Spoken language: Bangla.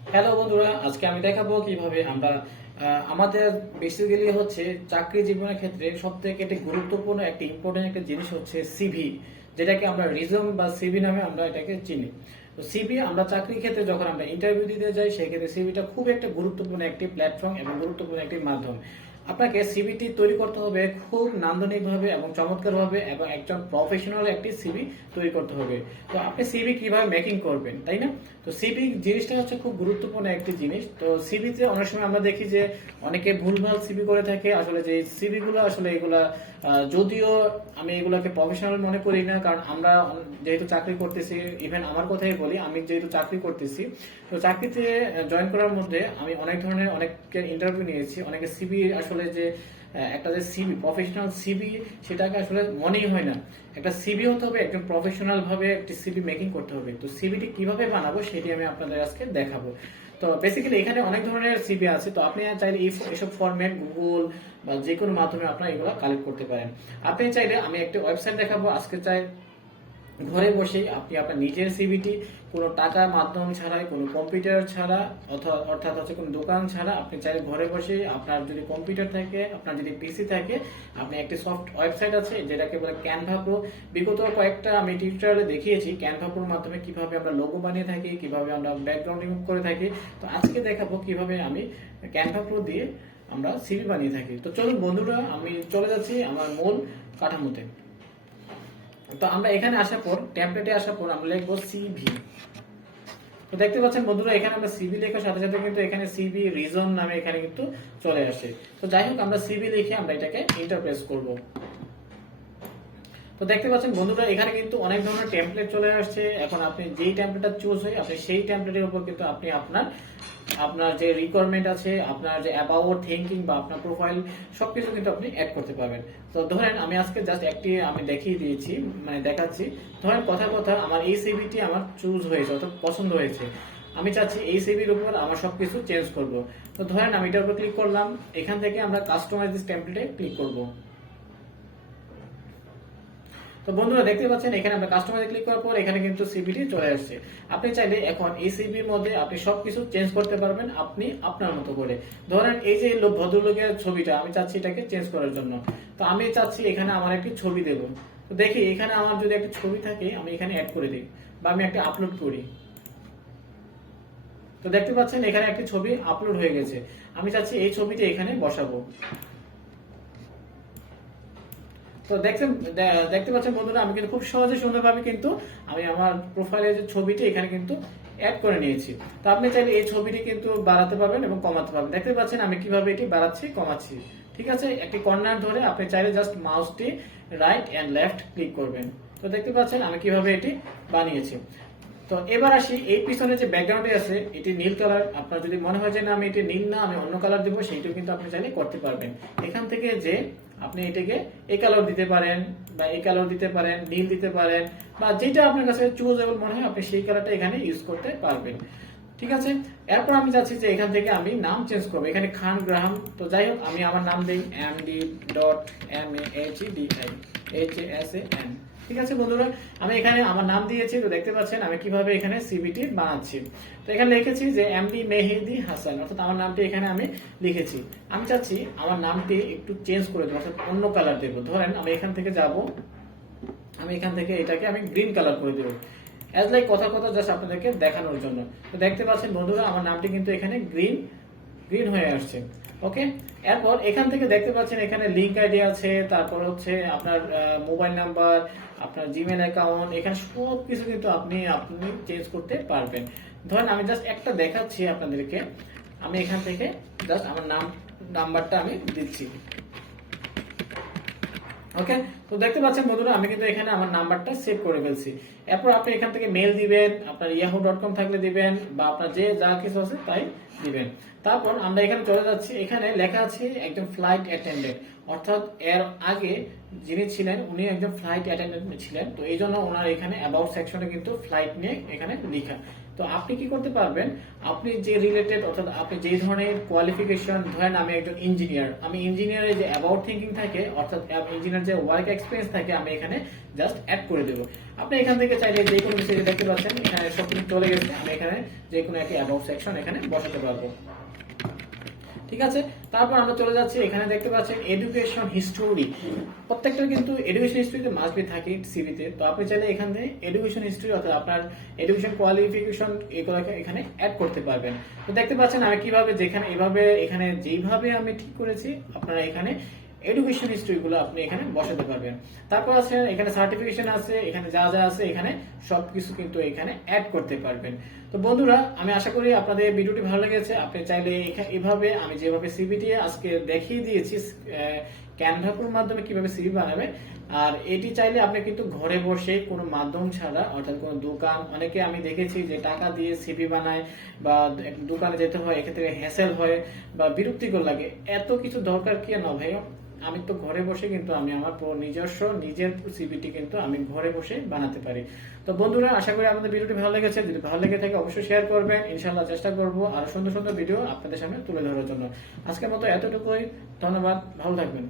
হ্যালো বন্ধুরা, আজকে আমি দেখাবো কিভাবে আমরা আমাদের বেসিক্যালি হচ্ছে চাকরি জীবনের ক্ষেত্রে সবথেকে একটা গুরুত্বপূর্ণ একটা ইম্পর্টেন্ট একটা জিনিস হচ্ছে সিভি, যেটাকে আমরা রিজম বা সিভি নামে আমরা এটাকে চিনি। তো সিভি আমরা চাকরির ক্ষেত্রে যখন আমরা ইন্টারভিউ দিতে যাই সেই ক্ষেত্রে সিভিটা খুব একটা গুরুত্বপূর্ণ একটি প্ল্যাটফর্ম এবং গুরুত্বপূর্ণ একটি মাধ্যম। আপনাকে সিভিটি তৈরি করতে হবে খুব নান্দনিকভাবে এবং চমৎকারভাবে এবং একজন প্রফেশনাল একটি সিভি তৈরি করতে হবে। তো আপনি সিভি কিভাবে মেকিং করবেন, তাই না? তো সিভি জিনিসটা হচ্ছে খুব গুরুত্বপূর্ণ একটি জিনিস। তো সিভিতে অনেক সময় আমরা দেখি যে অনেকে ভুলভাল সিভি করে থাকে। আসলে যে সিভি গুলো আসলে এগুলা যদিও আমি এগুলাকে প্রফেশনাল মনে করি না, কারণ আমরা যেহেতু চাকরি করতেছি, ইভেন আমার কথাই বলি, আমি যেহেতু চাকরি করতেছি, তো চাকরিতে জয়েন করার মধ্যে আমি অনেক ধরনের অনেকের ইন্টারভিউ নিয়েছি। অনেকে সিভি আসলে যে একটা যে সিভি প্রফেশনাল সিভি সেটাকে আসলে মনেই হয় না। একটা সিভি হতে হবে একদম প্রফেশনাল ভাবে একটি সিভি মেকিং করতে হবে। তো সিভিটি কিভাবে বানাবো সেটি আমি আপনাদের আজকে দেখাবো। তো বেসিক্যালি এখানে অনেক ধরনের সিভি আছে। তো আপনি চাইলে এসব ফরম্যাট গুগল বা যে কোনো মাধ্যমে আপনারা এগুলো কালেক্ট করতে পারেন। আপনি চাইলে আমি একটা ওয়েবসাইট দেখাবো আজকে। ঘরে বসেই আপনি আপনার নিজের সিভিটি কোনো টাকার মাধ্যম ছাড়াই, কোনো কম্পিউটার ছাড়া, অর্থাৎ হচ্ছে কোনো দোকান ছাড়া, আপনি চাইলে ঘরে বসেই, আপনার যদি কম্পিউটার থাকে, আপনার যদি পিসি থাকে, আপনি একটি সফট ওয়েবসাইট আছে যেটাকে বলে ক্যানভা প্রো। বিগত কয়েকটা আমি টিউটোরিয়ালে দেখিয়েছি ক্যানভা প্রোর মাধ্যমে কিভাবে আমরা লোগো বানিয়ে থাকি, কিভাবে আমরা ব্যাকগ্রাউন্ড রিমুভ করে থাকি। তো আজকে দেখাবো কিভাবে আমি ক্যানভা প্রো দিয়ে আমরা সিভি বানিয়ে থাকি। তো চলুন বন্ধুরা, আমি চলে যাচ্ছি আমার মূল কাঠামোতে। তো আমরা এখানে আসার পর, টেমপ্লেটে আসার পর আমরা লিখবো সিভি। তো দেখতে পাচ্ছেন বন্ধুরা, এখানে আমরা সিভি লেখার সাথে সাথে কিন্তু এখানে সিভি রিজন নামে এখানে কিন্তু চলে আসে। তো যাই হোক, আমরা সিভি লিখে আমরা এটাকে ইন্টারপ্রেস করব। তো দেখতে পাচ্ছেন বন্ধুরা, এখানে কিন্তু অনেক ধরনের টেমপ্লেট চলে আসছে। এখন আপনি যেই টেমপ্লেটটা চুজ হয়, আপনি সেই টেমপ্লেটের উপর কিন্তু আপনি আপনার আপনার যে রিকোয়ারমেন্ট আছে, আপনার যে অ্যাবাউট থিঙ্কিং বা আপনার প্রোফাইল, সবকিছু কিন্তু আপনি অ্যাড করতে পারবেন। তো ধরেন আমি আজকে জাস্ট একটি আমি দেখিয়ে দিয়েছি, মানে দেখাচ্ছি। ধরেন কথা কথা আমার এই সিভিটি আমার চুজ হয়েছে অর্থাৎ পছন্দ হয়েছে। আমি চাচ্ছি এই সিভির উপর আমার সবকিছু চেঞ্জ করব। তো ধরেন আমি এটার উপর ক্লিক করলাম। এখান থেকে আমরা কাস্টমাইজ দিস টেমপ্লেটে ক্লিক করব। তো বন্ধুরা দেখতে পাচ্ছেন এখানে আমরা কাস্টমাইজে ক্লিক করার পর এখানে কিন্তু সিভিটি চলে আসছে। আপনি চাইলে এখন এই সিভির মধ্যে আপনি সবকিছু চেঞ্জ করতে পারবেন আপনি আপনার মতো করে। ধরেন এই যে ভদ্রলোকের ছবিটা, আমি চাচ্ছি এটাকে চেঞ্জ করার জন্য। তো আমি চাচ্ছি এখানে আমার একটি ছবি দেব। তো দেখি এখানে আমার যদি একটা ছবি থাকে, আমি এখানে অ্যাড করে দিই বা আমি একটা আপলোড করি। তো দেখতে পাচ্ছেন এখানে একটি ছবি আপলোড হয়ে গেছে। আমি চাচ্ছি এই ছবিটি এখানে বসাবো। তো দেখতে পাচ্ছেন বন্ধুরা, আমি কিন্তু খুব সহজে সুন্দরভাবে কিন্তু আমি আমার প্রোফাইলের যে ছবিটি এখানে কিন্তু অ্যাড করে নিয়েছি। তো আপনি চাইলে এই ছবিটি কিন্তু বাড়াতে পারবেন এবং কমাতে পারবেন। দেখতে পাচ্ছেন আমি কিভাবে এটি বাড়াচ্ছি কমাচ্ছি। ঠিক আছে, একটি কর্নার ধরে আপনি চাইলে জাস্ট মাউসটি রাইট এন্ড লেফট ক্লিক করবেন। তো দেখতে পাচ্ছেন আমি কিভাবে এটি বানিয়েছি। তো এবার আসি, এই পিছনে যে ব্যাকগ্রাউন্ডে আছে এটি নীল কালার। আপনার যদি মনে হয় যে না আমি এটি নীল না, আমি অন্য কালার দেবো, সেইটাও কিন্তু আপনি চাইলে করতে পারবেন। এখান থেকে যে আপনি এটাকে এই কালার দিতে পারেন বা এই কালার দিতে পারেন, নীল দিতে পারেন, বা যেটা আপনার কাছে চুজেবল মনে হয় আপনি সেই কালারটা এখানে ইউজ করতে পারবেন। ঠিক আছে, এরপর আমি চাচ্ছি যে এখান থেকে আমি নাম চেঞ্জ করবো। এখানে খান গ্রাহাম। তো যাই হোক, আমি আমার নাম দিই MD.MAHDIHASAN। ঠিক আছে বন্ধুরা, আমি এখানে আমার নাম দিয়েছি। তো দেখতে পাচ্ছেন আমি কিভাবে এখানে সিভিটি বানাচ্ছি। তো এখানে লিখেছি যে এমডি মেহেদি হাসান, অর্থাৎ আমার নামটি এখানে আমি লিখেছি। আমি চাচ্ছি আমার নামটি একটু চেঞ্জ করে দেবো, অর্থাৎ অন্য কালার দেবো। ধরেন আমি এখান থেকে যাব, আমি এখান থেকে এটাকে আমি গ্রিন কালার করে দেবো। অ্যাজ লাইক কথা কথা জাস্ট আপনাদেরকে দেখানোর জন্য। তো দেখতে পাচ্ছেন বন্ধুরা, আমার নামটি কিন্তু এখানে গ্রিন গ্রিন হয়ে আসছে। ওকে, এরপর এখান থেকে দেখতে পাচ্ছেন এখানে লিংক আইডি আছে, তারপর হচ্ছে আপনার মোবাইল নাম্বার, আপনার জিমেল অ্যাকাউন্ট, এখানে সব কিছু কিন্তু আপনি আপনি চেঞ্জ করতে পারবেন। ধরেন আমি জাস্ট একটা দেখাচ্ছি আপনাদেরকে। আমি এখান থেকে জাস্ট আমার নাম্বারটা আমি দিচ্ছি। ওকে, তো দেখতে পাচ্ছেন বন্ধুরা, আমি কিন্তু এখানে আমার নাম্বারটা সেভ করে ফেলছি। এরপর আপনি এখান থেকে মেল দিবেন, আপনার yahoo.com থাকলে দিবেন, বা আপনার যে যা কিছু আছে তাই দিবেন। তারপর আমরা এখানে চলে যাচ্ছি। এখানে লেখা আছে একজন ফ্লাইট অ্যাটেন্ডেন্ট, অর্থাৎ এর আগে যিনি ছিলেন উনি একজন ফ্লাইট অ্যাটেন্ডেন্ট ছিলেন। তো এই জন্য ওনার এখানে অ্যাবাউট সেকশনে কিন্তু ফ্লাইট নিয়ে এখানে লেখা। তো তো আপনি কি করতে পারবেন, আপনি যে রিলেটেড অর্থাৎ আপনি যে ধরনের কোয়ালিফিকেশন, ধরেন আমি একজন ইঞ্জিনিয়ার, আমি ইঞ্জিনিয়ারের যে অ্যাবাউট থিঙ্কিং থাকে অর্থাৎ ইঞ্জিনিয়ার যে ওয়ার্ক এক্সপিরিয়েন্স থাকে আমি এখানে জাস্ট অ্যাড করে দেবো। আপনি এখান থেকে চাইলে যে কোনো বিষয়ে দেখতে পাচ্ছেন এখানে সব কিছু চলে গেছে, আমি এখানে যে কোনো একটি অ্যাবাউট সেকশন এখানে বসাতে পারবো। ঠিক আছে, তারপর আমরা চলে যাচ্ছি, এখানে দেখতে পাচ্ছেন এডুকেশন হিস্টোরি। প্রত্যেকটা কিন্তু এডুকেশন হিস্ট্রিতে মাস্ট বি থাকে সিভিতে। তো আপনি চাইলে এখান থেকে এডুকেশন হিস্ট্রি অর্থাৎ আপনার এডুকেশন কোয়ালিফিকেশন এগুলোকে এখানে অ্যাড করতে পারবেন। তো দেখতে পাচ্ছেন আমি কিভাবে যেখানে এভাবে এখানে যেভাবে আমি ঠিক করেছি আপনারা এখানে এডুকেশন হিস্ট্রি গুলো আপনি এখানে বসাতে পারবেন। তারপর আছে এখানে সার্টিফিকেশন আছে, এখানে যা যা আছে এখানে সবকিছু কিন্তু এখানে অ্যাড করতে পারবেন। তো বন্ধুরা, আমি আশা করি আপনাদের ভিডিওটি ভালো লেগেছে। আপনি চাইলে এভাবে আমি যেভাবে সিভি দিয়ে আজকে দেখিয়ে দিয়েছি ক্যানভার মাধ্যমে কিভাবে সিভি বানাবে, আর এটি চাইলে আপনি কিন্তু ঘরে বসে কোনো মাধ্যম ছাড়া অর্থাৎ কোনো দোকান, অনেকে আমি দেখেছি যে টাকা দিয়ে সিভি বানায় বা দোকানে যেতে হয়, এক্ষেত্রে হ্যাসেল হয় বা বিরক্তিকর লাগে। এত কিছু দরকার কি না ভাই, আমি তো ঘরে বসে কিন্তু আমি আমার নিজস্ব নিজের সিভিটি কিন্তু আমি ঘরে বসে বানাতে পারি। তো বন্ধুরা, আশা করি আপনাদের ভিডিওটি ভালো লেগেছে। যদি ভালো লেগে থাকে অবশ্যই শেয়ার করবেন। ইনশাআল্লাহ চেষ্টা করব আরো সুন্দর সুন্দর ভিডিও আপনাদের সামনে তুলে ধরার জন্য। আজকের মতো এতটুকুই, ধন্যবাদ, ভালো থাকবেন।